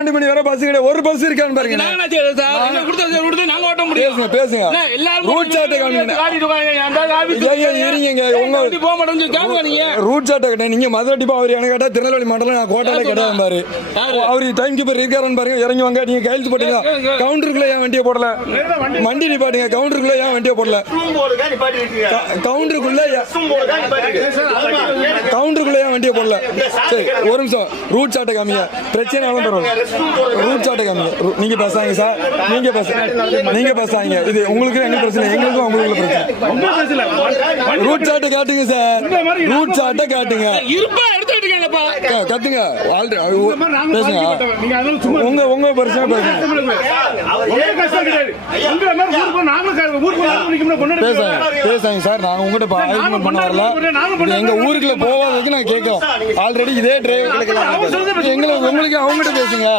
2 மணி வரை பஸ் கிடையாது. ஒரு பஸ் இருக்கான்னு பாருங்க. பேசுங்க. ரூட் சார்ட் ரூட் சார்ட் நீங்க மதுரை டிப்போ அவர் எனக்கு கேட்டா திருநெல்வேலி மண்டலம் நான் கோட்டால கிடையாது பாரு. அவரு டைம் கீப்பர் இருக்காருன்னு பாருங்க. இறங்கி வாங்க. நீங்க கையெழுத்து போட்டீங்க. கவுண்டருக்குள்ள ஏன் வண்டியை போடல? வண்டி நிப்பாட்டுங்க. கவுண்டருக்குள்ள ஏன் வண்டியை போடல? கவுண்டருக்குள்ள ஏன் வண்டியை போடல? சரி ஒரு நிமிஷம். ரூட் சார்ட்டை காமிங்க. பிரச்சனை ரூட் சார்ட்டை காமிங்க. நீங்க பேசாங்க சார். நீங்க பேசாங்க. இது உங்களுக்கு என்ன பிரச்சனை? எங்களுக்கும் உங்களுக்கு பிரச்சனை. ரூட் சார்ட்டை காட்டுங்க சார். ரூட் சார்ட்டை காட்டுங்க. கத்துங்க. பேசுங்க. உங்க பிரச்சனை பேசுங்க. பேசாங்க சார். நாங்க உங்ககிட்ட ஆர்குமெண்ட் பண்ண வரல. எங்க ஊருக்குள்ள போவாததுக்கு நான் கேட்கிறோம். ஆல்ரெடி இதே டிரைவர் உங்களுக்கு அவங்ககிட்ட பேசுங்க.